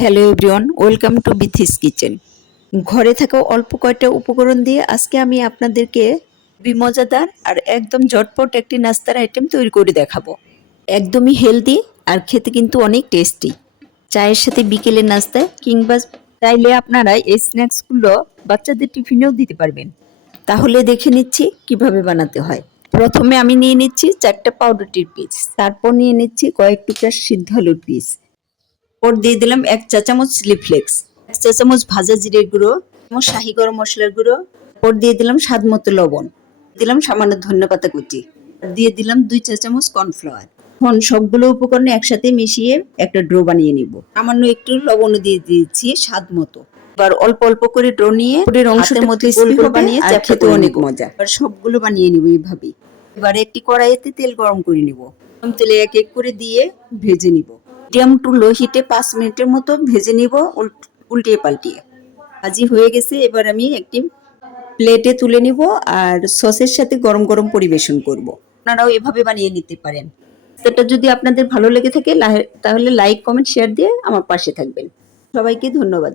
Hello everyone, welcome to Bithi's kitchen. ঘরে থাকা অল্প কয়টা উপকরণ দিয়ে আজকে আমি আপনাদেরকে খুবই মজাদার আর একদম ঝটপট একটি নাস্তার আইটেম তৈরি করে দেখাবো। একদমই হেলদি আর খেতে কিন্তু অনেক টেস্টি। চায়ের সাথে বিকেলের নাস্তায় কিংবা চাইলে আপনারা এই স্ন্যাক্সগুলো বাচ্চাদের টিফিনেও দিতে পারবেন। তাহলে দেখে নিচ্ছি কিভাবে বানাতে হয়। প্রথমে আমি নিয়ে নিচ্ছি 4টা পাউরুটির পিস, তারপর নিয়ে নিচ্ছি কয়েক টুকরা সিদ্ধ আলুর পিস, ওর দিয়ে দিলাম 1 চা চামচ চিলি ফ্লেক্স, 1 চা চামচ ভাজা জিরের গুঁড়ো, শাহি গরম মশলার গুঁড়ো, ওর দিয়ে দিলাম স্বাদ মতো লবণ, দিলাম সামান্য ধনেপাতা কুচি, দিয়ে দিলাম 2 চা চামচ কর্নফ্লাওয়ার। এখন সবগুলো উপকরণ একসাথে মিশিয়ে একটা ডো বানিয়ে নিব। সামান্য একটু লবণ দিয়ে দিয়েছি স্বাদ মতো। এবার অল্প অল্প করে ডো নিয়ে পুরের অংশের মধ্যে গোল গোল বানিয়ে খেতে অনেক মজা। এবার সবগুলো বানিয়ে নিব এইভাবেই। এবার একটি কড়াইতে তেল গরম করে নিব। গরম তেলে এক এক করে দিয়ে ভেজে নিব। মিডিয়াম টু লো হিটে 5 মিনিটের মতো ভেজে নিব, উল্টিয়ে পাল্টিয়ে। ভাজি হয়ে গেছে, এবার আমি একটি প্লেটে তুলে নিব আর সসের সাথে গরম গরম পরিবেশন করব। আপনারাও এভাবে বানিয়ে নিতে পারেন। সেটা যদি আপনাদের ভালো লেগে থাকে তাহলে লাইক, কমেন্ট, শেয়ার দিয়ে আমার পাশে থাকবেন। সবাইকে ধন্যবাদ।